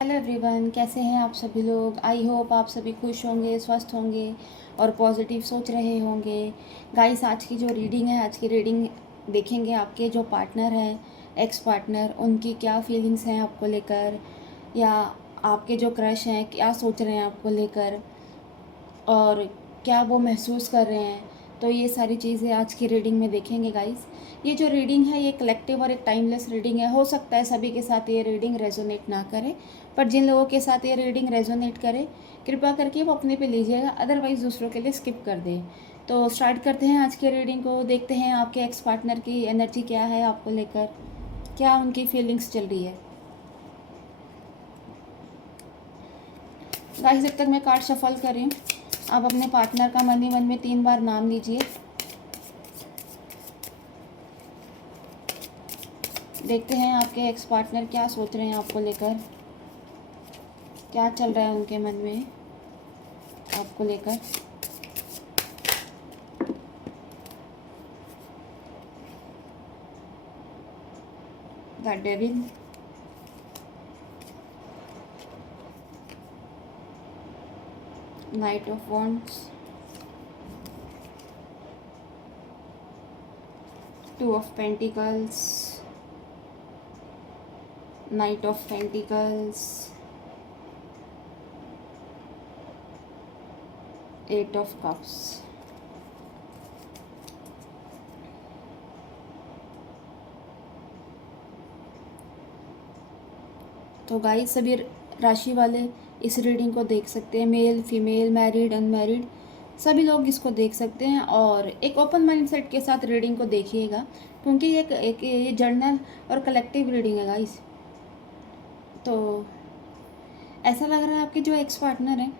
Hello everyone, कैसे हैं आप सभी लोग। आई होप आप सभी खुश होंगे, स्वस्थ होंगे और पॉजिटिव सोच रहे होंगे। गाइस, आज की जो रीडिंग है, आज की रीडिंग देखेंगे आपके जो पार्टनर हैं, एक्स पार्टनर, उनकी क्या फीलिंग्स हैं आपको लेकर, या आपके जो क्रश हैं क्या सोच रहे हैं आपको लेकर और क्या वो महसूस कर रहे हैं। तो ये सारी चीज़ें आज की रीडिंग में देखेंगे गाइस। ये जो रीडिंग है ये कलेक्टिव और एक टाइमलेस रीडिंग है। हो सकता है सभी के साथ ये रीडिंग रेजोनेट ना करे, पर जिन लोगों के साथ ये रीडिंग रेजोनेट करे कृपया करके वो अपने पे लीजिएगा, अदरवाइज़ दूसरों के लिए स्किप कर दें। तो स्टार्ट करते हैं आज की रीडिंग को। देखते हैं आपके एक्स पार्टनर की एनर्जी क्या है आपको लेकर, क्या उनकी फीलिंग्स चल रही है। गाइस, जब तक मैं कार्ड शफल कर रही हूँ, आप अपने पार्टनर का मन ही मन में 3 बार नाम लीजिए। देखते हैं आपके एक्स पार्टनर क्या सोच रहे हैं आपको लेकर, क्या चल रहा है उनके मन में आपको लेकर। The devil, night of wands, 2 of pentacles, night of pentacles, 8 of cups. तो गाइस, सभी राशि वाले इस रीडिंग को देख सकते हैं, मेल फीमेल, मैरिड अनमैरिड, सभी लोग इसको देख सकते हैं। और एक ओपन माइंडसेट के साथ रीडिंग को देखिएगा, क्योंकि ये जर्नल और कलेक्टिव रीडिंग है गाइस। तो ऐसा लग रहा है आपके जो एक्स पार्टनर है,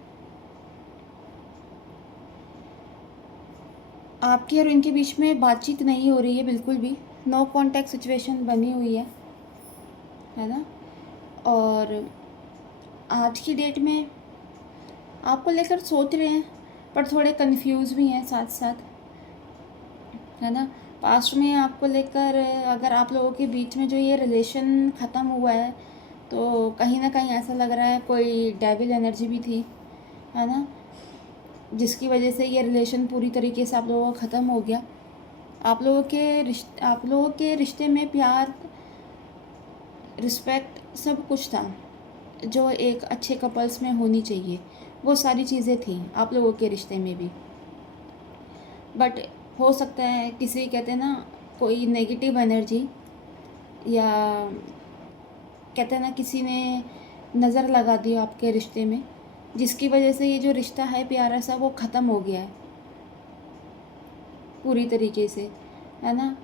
आपके और इनके बीच में बातचीत नहीं हो रही है बिल्कुल भी। नो कांटेक्ट सिचुएशन बनी हुई है ना। और आज की डेट में आपको लेकर सोच रहे हैं, पर थोड़े कंफ्यूज भी हैं साथ साथ, है ना। पास्ट में आपको लेकर अगर आप लोगों के बीच में जो ये रिलेशन ख़त्म हुआ है, तो कहीं ना कहीं ऐसा लग रहा है कोई डेविल एनर्जी भी थी, है ना, जिसकी वजह से ये रिलेशन पूरी तरीके से आप लोगों का ख़त्म हो गया। आप लोगों के रिश्ते में प्यार, रिस्पेक्ट सब कुछ था जो एक अच्छे कपल्स में होनी चाहिए, वो सारी चीज़ें थी आप लोगों के रिश्ते में भी। बट हो सकता है किसी, कहते हैं ना, कोई नेगेटिव एनर्जी, या कहते हैं ना किसी ने नज़र लगा दी आपके रिश्ते में, जिसकी वजह से ये जो रिश्ता है प्यारा सा वो ख़त्म हो गया है पूरी तरीके से, है ना।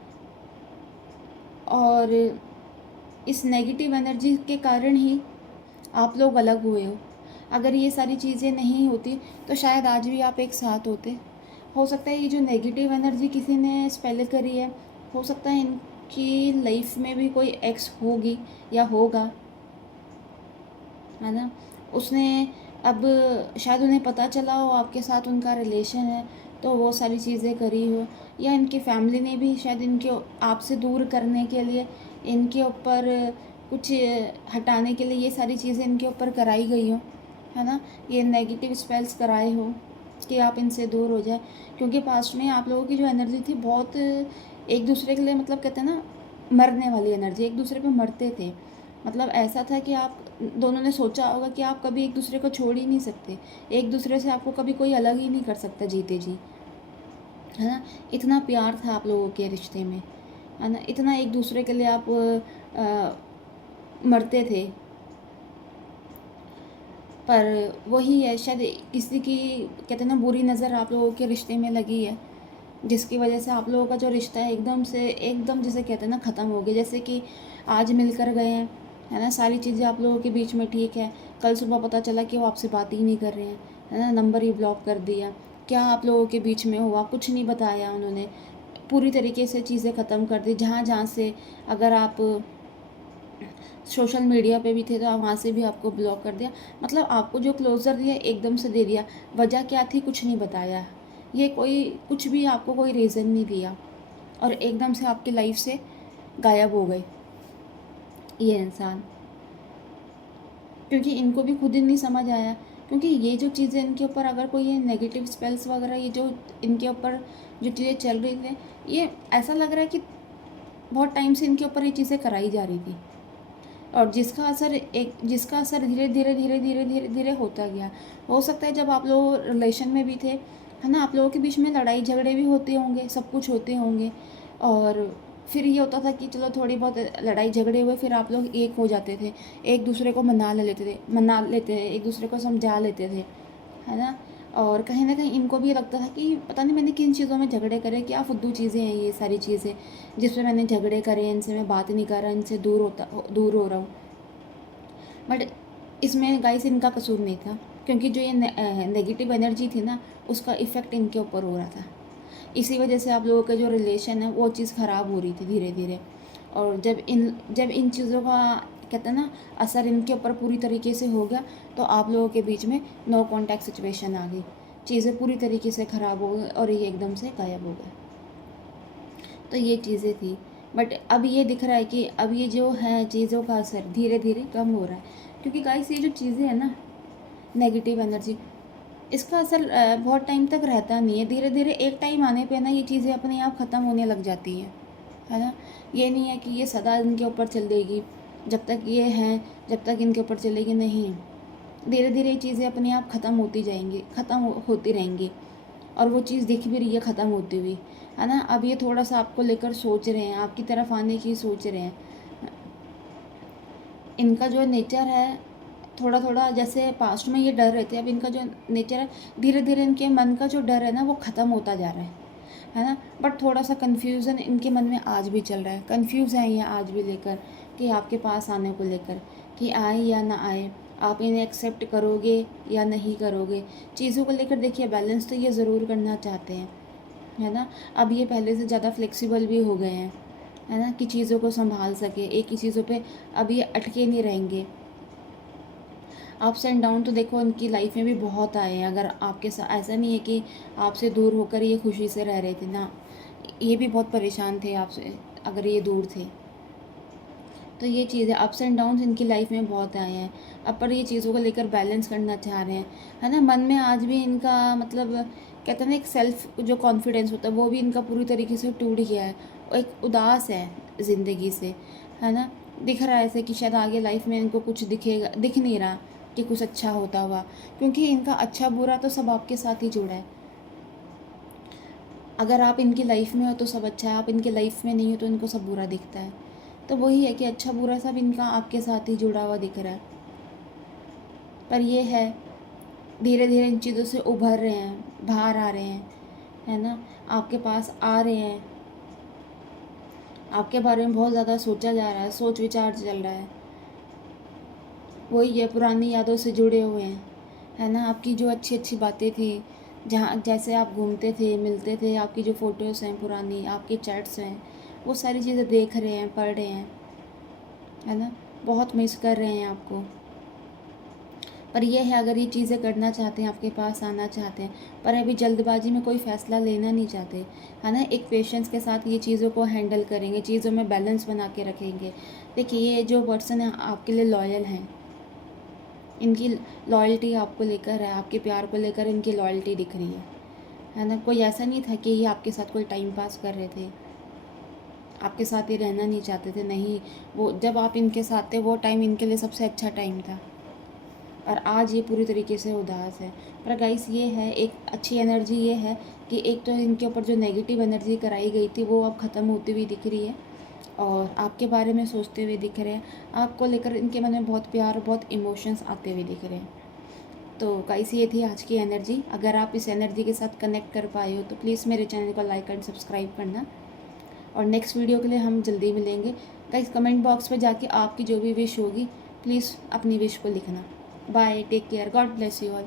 और इस नेगेटिव एनर्जी के कारण ही आप लोग अलग हुए हो। अगर ये सारी चीज़ें नहीं होती तो शायद आज भी आप एक साथ होते। हो सकता है ये जो नेगेटिव एनर्जी किसी ने स्पेल करी है, हो सकता है इनकी लाइफ में भी कोई एक्स होगी या होगा, है ना। उसने अब शायद उन्हें पता चला हो आपके साथ उनका रिलेशन है, तो वो सारी चीज़ें करी हो, या इनकी फैमिली ने भी शायद इनके आपसे दूर करने के लिए, इनके ऊपर कुछ हटाने के लिए ये सारी चीज़ें इनके ऊपर कराई गई हो, है ना। ये नेगेटिव स्पेल्स कराए हो कि आप इनसे दूर हो जाए, क्योंकि पास्ट में आप लोगों की जो एनर्जी थी बहुत एक दूसरे के लिए, मतलब कहते हैं ना, मरने वाली एनर्जी, एक दूसरे पे मरते थे। मतलब ऐसा था कि आप दोनों ने सोचा होगा कि आप कभी एक दूसरे को छोड़ ही नहीं सकते, एक दूसरे से आपको कभी कोई अलग ही नहीं कर सकता जीते जी, है ना। इतना प्यार था आप लोगों के रिश्ते में, है ना, इतना एक दूसरे के लिए आप मरते थे। पर वही है, शायद किसी की, कहते हैं ना, बुरी नज़र आप लोगों के रिश्ते में लगी है, जिसकी वजह से आप लोगों का जो रिश्ता है एकदम जिसे कहते हैं ना ख़त्म हो गया। जैसे कि आज मिलकर गए हैं, है ना, सारी चीज़ें आप लोगों के बीच में ठीक है, कल सुबह पता चला कि वो आपसे बात ही नहीं कर रहे हैं, है ना, नंबर ही ब्लॉक कर दिया। क्या आप लोगों के बीच में हुआ कुछ नहीं बताया उन्होंने, पूरी तरीके से चीज़ें ख़त्म कर दी। जहाँ जहाँ से, अगर आप सोशल मीडिया पे भी थे तो वहाँ से भी आपको ब्लॉक कर दिया। मतलब आपको जो क्लोज़र दिया एकदम से दे दिया, वजह क्या थी कुछ नहीं बताया, ये कोई कुछ भी आपको कोई रीज़न नहीं दिया, और एकदम से आपकी लाइफ से गायब हो गए ये इंसान। क्योंकि इनको भी खुद ही नहीं समझ आया। क्योंकि ये जो चीज़ें इनके ऊपर, अगर कोई ये नेगेटिव स्पेल्स वगैरह, ये जो इनके ऊपर जो चीज़ें चल रही थी, ये ऐसा लग रहा है कि बहुत टाइम से इनके ऊपर ये चीज़ें कराई जा रही थी, और जिसका असर धीरे धीरे धीरे धीरे धीरे धीरे होता गया। हो सकता है जब आप लोग रिलेशन में भी थे, है ना, आप लोगों के बीच में लड़ाई झगड़े भी होते होंगे, सब कुछ होते होंगे, और फिर ये होता था कि चलो थोड़ी बहुत लड़ाई झगड़े हुए, फिर आप लोग एक हो जाते थे, एक दूसरे को मना लेते थे, एक दूसरे को समझा लेते थे, है ना। और कहीं ना कहीं इनको भी ये लगता था कि पता नहीं मैंने किन चीज़ों में झगड़े करे, क्या फुद्दू चीज़ें हैं ये सारी चीज़ें जिसमें मैंने झगड़े करे, इनसे मैं बात नहीं कर रहा, इनसे दूर हो रहा हूँ। बट इसमें गाइस इनका कसूर नहीं था, क्योंकि जो ये नेगेटिव एनर्जी थी ना, उसका इफ़ेक्ट इनके ऊपर हो रहा था। इसी वजह से आप लोगों का जो रिलेशन है वो चीज़ ख़राब हो रही थी धीरे धीरे। और जब इन चीज़ों का, कहते हैं ना, असर इनके ऊपर पूरी तरीके से हो गया, तो आप लोगों के बीच में नो कॉन्टैक्ट सिचुएशन आ गई, चीज़ें पूरी तरीके से ख़राब हो गई और ये एकदम से गायब हो गए। तो ये चीज़ें थी। बट अब ये दिख रहा है कि अब ये जो है चीज़ों का असर धीरे धीरे कम हो रहा है, क्योंकि गाइस ये जो चीज़ें हैं ना, नेगेटिव एनर्जी, इसका असर बहुत टाइम तक रहता नहीं है। धीरे धीरे एक टाइम आने पे ना ये चीज़ें अपने आप ख़त्म होने लग जाती हैं, है ना। ये नहीं है कि ये सदा इनके ऊपर चलेगी, जब तक ये हैं जब तक इनके ऊपर चलेगी, नहीं। धीरे धीरे ये चीज़ें अपने आप ख़त्म होती जाएंगी, होती रहेंगी, और वो चीज़ दिख भी रही है ख़त्म होती हुई, है ना। अब ये थोड़ा सा आपको लेकर सोच रहे हैं, आपकी तरफ आने की सोच रहे हैं। इनका जो नेचर है, थोड़ा थोड़ा जैसे पास्ट में ये डर रहे थे, अब इनका जो नेचर है, धीरे धीरे इनके मन का जो डर है ना, वो ख़त्म होता जा रहा है ना। बट थोड़ा सा कन्फ्यूज़न इनके मन में आज भी चल रहा है, कन्फ्यूज़ है ये आज भी लेकर, कि आपके पास आने को लेकर, कि आए या ना आए, आप इन्हें एक्सेप्ट करोगे या नहीं करोगे। चीज़ों को लेकर देखिए, बैलेंस तो ये ज़रूर करना चाहते हैं, है ना। अब ये पहले से ज़्यादा फ्लेक्सिबल भी हो गए हैं, है ना, कि चीज़ों को संभाल सके, एक ही चीज़ों पे अब ये अटके नहीं रहेंगे। अप्स एंड डाउन तो देखो इनकी लाइफ में भी बहुत आए हैं। अगर आपके साथ ऐसा नहीं है कि आपसे दूर होकर ये खुशी से रह रहे थे ना, ये भी बहुत परेशान थे आपसे, अगर ये दूर थे। तो ये चीज़ है, अप्स एंड डाउन्स इनकी लाइफ में बहुत आए हैं। अब पर ये चीज़ों को लेकर बैलेंस करना चाह रहे हैं, है ना। मन में आज भी इनका, मतलब कहते हैं ना, एक सेल्फ जो कॉन्फिडेंस होता है वो भी इनका पूरी तरीके से टूट गया है, और एक उदास है ज़िंदगी से, है ना। दिख रहा है ऐसे कि शायद आगे लाइफ में इनको कुछ दिख नहीं रहा कि कुछ अच्छा होता हुआ, क्योंकि इनका अच्छा बुरा तो सब आपके साथ ही जुड़ा है। अगर आप इनकी लाइफ में हो तो सब अच्छा है, आप इनकी लाइफ में नहीं हो तो इनको सब बुरा दिखता है। तो वही है कि अच्छा बुरा सब इनका आपके साथ ही जुड़ा हुआ दिख रहा है। पर ये है, धीरे धीरे इन चीज़ों से उभर रहे हैं, बाहर आ रहे हैं, है ना, आपके पास आ रहे हैं। आपके बारे में बहुत ज़्यादा सोचा जा रहा है, सोच विचार चल रहा है, वही है, पुरानी यादों से जुड़े हुए हैं, है ना। आपकी जो अच्छी अच्छी बातें थी, जहाँ जैसे आप घूमते थे, मिलते थे, आपकी जो फ़ोटोज़ हैं पुरानी, आपकी चैट्स हैं, वो सारी चीज़ें देख रहे हैं, पढ़ रहे हैं, है ना। बहुत मिस कर रहे हैं आपको। पर यह है, अगर ये चीज़ें करना चाहते हैं, आपके पास आना चाहते हैं, पर अभी जल्दबाजी में कोई फ़ैसला लेना नहीं चाहते, है ना, एक पेशेंस के साथ ये चीज़ों को हैंडल करेंगे, चीज़ों में बैलेंस बना के रखेंगे। देखिए, ये जो पर्सन है आपके लिए लॉयल हैं, इनकी लॉयल्टी आपको लेकर है, आपके प्यार को लेकर इनकी लॉयल्टी दिख रही है ना। कोई ऐसा नहीं था कि ये आपके साथ कोई टाइम पास कर रहे थे, आपके साथ ही रहना नहीं चाहते थे, नहीं। वो जब आप इनके साथ थे वो टाइम इनके लिए सबसे अच्छा टाइम था, और आज ये पूरी तरीके से उदास है। पर गाइस, ये है एक अच्छी एनर्जी, ये है कि एक तो इनके ऊपर जो नेगेटिव एनर्जी कराई गई थी वो अब ख़त्म होती हुई दिख रही है, और आपके बारे में सोचते हुए दिख रहे हैं, आपको लेकर इनके मन में बहुत प्यार, बहुत इमोशंस आते हुए दिख रहे हैं। तो गाइस, ये थी आज की एनर्जी। अगर आप इस एनर्जी के साथ कनेक्ट कर पाए हो तो प्लीज़ मेरे चैनल को लाइक एंड सब्सक्राइब करना, और नेक्स्ट वीडियो के लिए हम जल्दी मिलेंगे। गाइस, कमेंट बॉक्स में जाके आपकी जो भी विश होगी, प्लीज़ अपनी विश को लिखना। Bye, take care, God bless you all.